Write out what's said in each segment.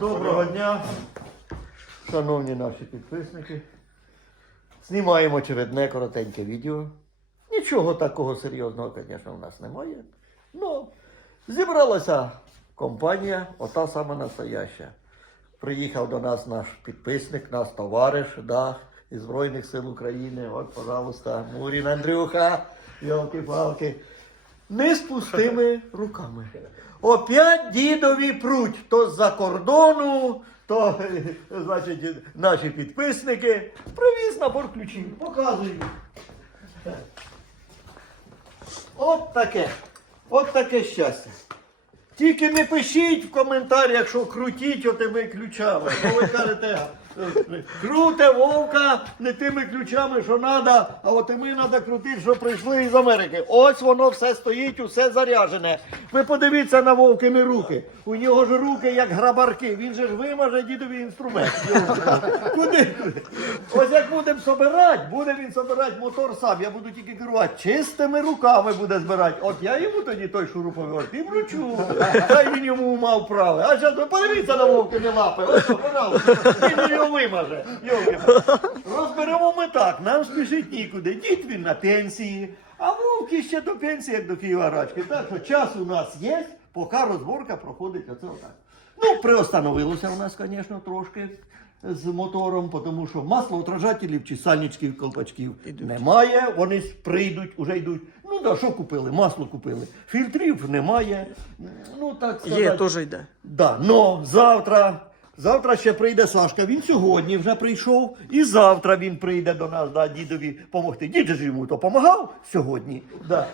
Доброго дня, шановні наші підписники. Знімаємо очередне коротеньке відео. Нічого такого серйозного, звісно, у нас немає. Ну, зібралася компанія, ота сама настояща. Приїхав до нас наш підписник, наш товариш, да, із Збройних сил України. От, пожалуйста, Мурін Андрюха, йолки-палки. Не з пустими руками. Опять дідові пруть, то з-за кордону, то, значить, наші підписники. Привіз набор ключів. Показую. От таке. От таке щастя. Тільки не пишіть в коментарях, що крутіть отими ключами. Бо ви кажете, круте вовка не тими ключами, що треба, а отими треба крутити, що прийшли із Америки. Ось воно все стоїть, усе заряжене. Ви подивіться на вовкини руки. У нього ж руки як грабарки. Він же ж вимаже дідовий інструмент. Куди? Ось як будемо собирати, буде він собирати мотор сам. Я буду тільки керувати. Чистими руками буде збирати. От я йому тоді той шуруповерт і вручу. Хай він йому мав право. А зараз подивіться на вовкині лапи. Ось, вимаже. Розберемо ми так. Нам спішить нікуди. Дід він на пенсії. А вовки ще до пенсії, як до Києва рачки. Так що час у нас є, поки розборка проходить оце отак. Ну, приостановилося у нас, звісно, трошки з мотором, тому що маслоотражателів чи сальничків колпачків немає. Вони прийдуть, уже йдуть. Ну да, що купили? Масло купили. Фільтрів немає. Ну так сказати. Є, теж йде. Да, но завтра. Завтра ще прийде Сашка. Він сьогодні вже прийшов, і завтра він прийде до нас, да, дідові допомогти. Дід же йому допомагав сьогодні. Да.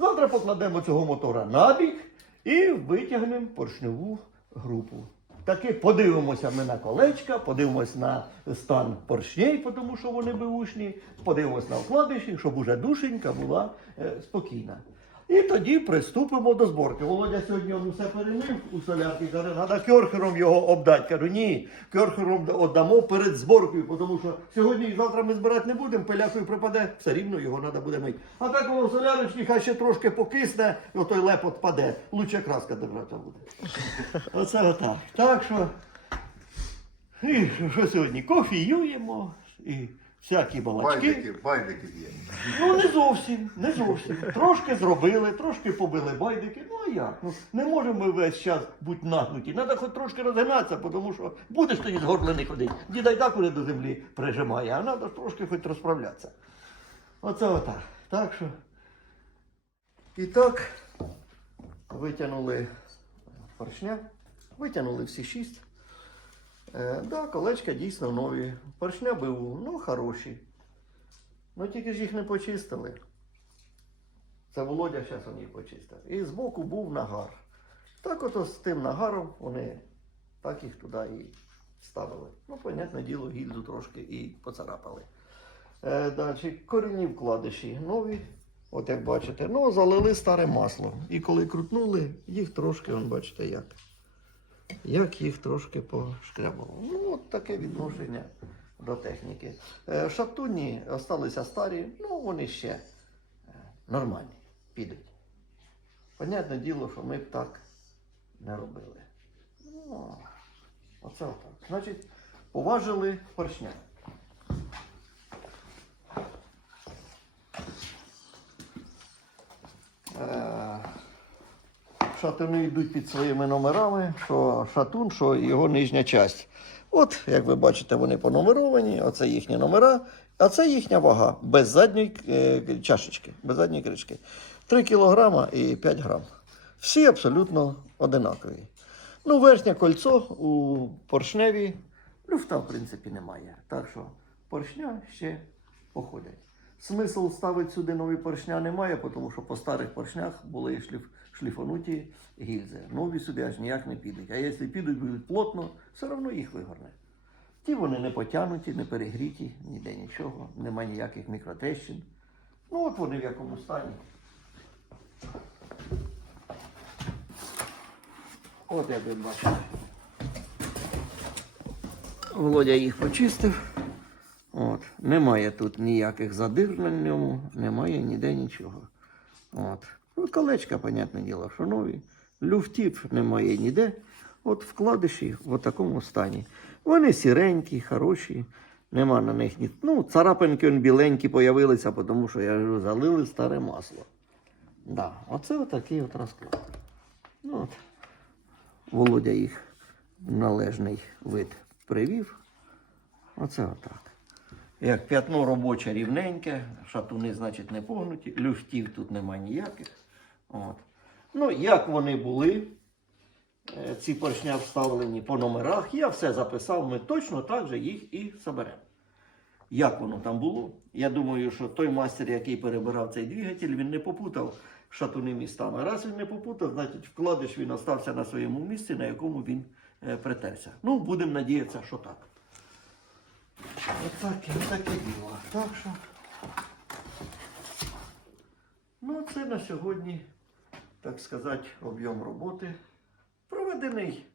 Завтра покладемо цього мотора на бік і витягнемо поршневу групу. Таки подивимося ми на колечка, подивимося на стан поршней, тому що вони беушні, подивимося на вкладиші, щоб уже душенька була е, спокійна. І тоді приступимо до зборки. Володя сьогодні він усе перемив у солярки, каже, треба кьорхером його обдати. Кажу, ні, кьорхером віддамо перед зборкою, тому що сьогодні і завтра ми збирати не будемо, пилякою припаде, все рівно його треба буде мити. А так воно в солярочці хай ще трошки покисне, і отой лепот паде. Лучше краска держати буде. Оце отак. Так що, і що сьогодні? Кофіюємо і всякі балачки. Байдики, байдики є. Ну не зовсім, не зовсім. Трошки зробили, трошки побили байдики. Ну а як? Ну не можемо ми весь час бути нагнуті. Треба хоч трошки розгинатися, тому що будеш тоді згорблений ходити. Діда й так уже до землі прижимає, а треба трошки хоч розправлятися. Оце отак. Так що. І так, витягнули поршня, витягнули всі шість. Е, да, колечка дійсно нові. Поршня БУ, ну хороші. Ну тільки ж їх не почистили. Це Володя зараз їх почистив. І збоку був нагар. Так ото з тим нагаром вони так їх туди і ставили. Ну, понятне діло, гільзу трошки і поцарапали. Е, далі корінні вкладиші нові. От як бачите, ну залили старе масло. І коли крутнули, їх трошки, он бачите як. Як їх трошки пошкрябало. Ну, от таке відношення до техніки. Е, Шатуні залишилися старі, ну вони ще е, нормальні, підуть. Понятне діло, що ми б так не робили. Ну, оце отак. Значить, поважили поршня. Шатуни йдуть під своїми номерами, що шатун, що його нижня часть. От, як ви бачите, вони понумеровані, оце їхні номера, а це їхня вага без задньої е, чашечки, без задньої кришки. 3 кг і 5 грам. Всі абсолютно одинакові. Ну, верхнє кольцо у поршневі люфта, в принципі, немає. Так що поршня ще походять. Смисл ставити сюди нові поршня немає, тому що по старих поршнях були шліф, шліфануті гільзи. Нові сюди аж ніяк не підуть. А якщо підуть, будуть плотно, все одно їх вигорне. Ті вони не потягнуті, не перегріті, ніде нічого, немає ніяких мікротрещин. Ну от вони в якому стані. От як ви бачите. Володя їх почистив. Немає тут ніяких задир на ньому, немає ніде нічого. От. Ну, колечка, понятне діло, що нові. Люфтів немає ніде. От вкладиші в такому стані. Вони сіренькі, хороші, нема на них ні. Ну, царапинки он біленькі появилися, тому що я говорю, залили старе масло. Да, оце отакий от розклад. Ну, от. Володя їх належний вид привів. Оце отак. Як п'ятно робоче рівненьке, шатуни, значить, не погнуті, люфтів тут нема ніяких. От. Ну, як вони були, е, ці поршня вставлені по номерах, я все записав, ми точно так же їх і соберемо. Як воно там було? Я думаю, що той мастер, який перебирав цей двигатель, він не попутав шатуни містами. Раз він не попутав, значить вкладиш він остався на своєму місці, на якому він е, притерся. Ну, будемо надіятися, що так. Отаке, таке діло. Так що. Ну, це на сьогодні, так сказати, об'єм роботи. Проведений.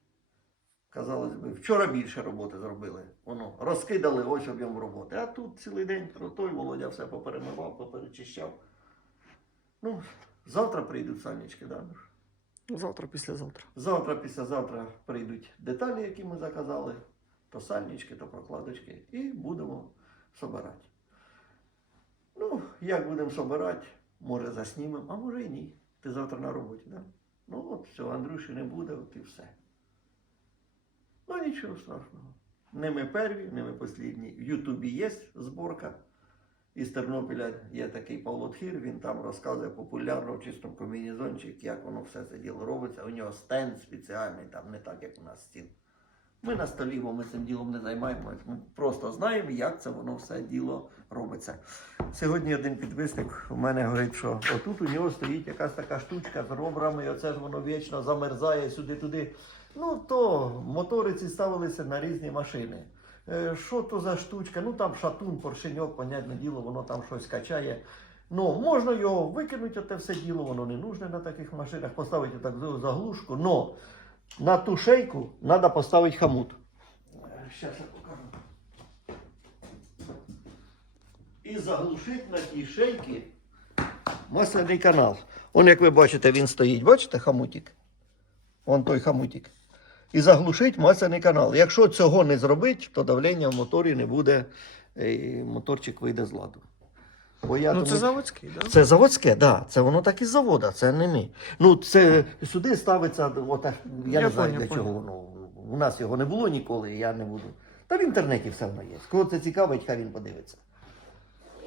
Казалось би, вчора більше роботи зробили. Воно розкидали ось об'єм роботи. А тут цілий день той Володя все поперемивав, поперечищав. Ну, завтра прийдуть сальнички, да? Завтра, післязавтра. Завтра, післязавтра прийдуть деталі, які ми заказали, то сальнички, то прокладочки, і будемо собирати. Ну, як будемо собирати, може заснімемо, а може і ні. Ти завтра на роботі, да? Ну от все, Андрюші не буде, от і все. Ну нічого страшного. Не ми перві, не ми послідні. В Ютубі є зборка. Із Тернопіля є такий Павло Тхір, він там розказує популярно в чистому комбінезончик, як воно все це діло робиться. У нього стенд спеціальний, там не так, як у нас стіл. Ми на столі, ми цим ділом не займаємося. Ми просто знаємо, як це воно все діло робиться. Сьогодні один підписник у мене говорить, що отут у нього стоїть якась така штучка з робрами, і оце ж воно вічно замерзає сюди-туди. Ну, то мотори ці ставилися на різні машини. Е, Що то за штучка? Ну там шатун, поршеньок, понятне діло, воно там щось качає. Ну, можна його викинути, те все діло, воно не нужне на таких машинах, поставити так заглушку, но на ту шейку треба поставити хамут. Зараз я покажу. І заглушити на тій шейці масляний канал. Он, як ви бачите, він стоїть. Бачите хамутик? Вон той хамутик. І заглушить масляний канал. Якщо цього не зробити, то давлення в моторі не буде, і моторчик вийде з ладу. Бо я Ну, тому- це заводський, так? Да? це заводське, так. Да. Це воно так із завода, це не ми. Ну, це сюди ставиться, отак, я, Я не знаю для чого воно. У нас його не було ніколи, я не буду. Та в інтернеті все воно є. Кого це цікавить, хай він подивиться.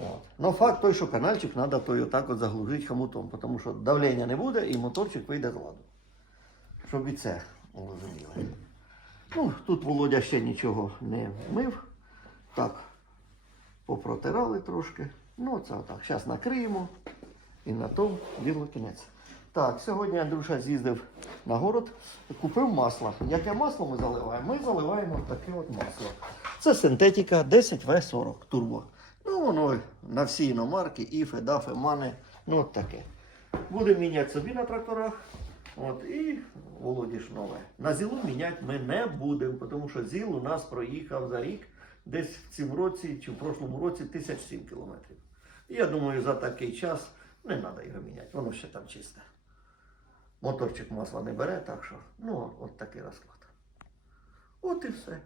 От. Ну, факт той, що канальчик треба той отак от заглушити хомутом, тому що давлення не буде і моторчик вийде з ладу. Щоб і це розуміли. Ну, тут Володя ще нічого не мив. Так, попротирали трошки. Ну, це отак. Зараз накриємо. І на тому діло кінець. Так, сьогодні Андрюша з'їздив на город, купив масло. Яке масло ми заливаємо? Ми заливаємо таке от масло. Це синтетика 10В40 турбо. Ну, воно на всі іномарки, іфи, дафи, мани. Ну, от таке. Будемо міняти собі на тракторах. От, і Володіж нове. На зілу міняти ми не будемо, тому що зіл у нас проїхав за рік десь в цьому році чи в прошлому році 1007 кілометрів. Я думаю, за такий час не треба його міняти, воно ще там чисте. Моторчик масла не бере, так що, ну, от такий розклад. От і все.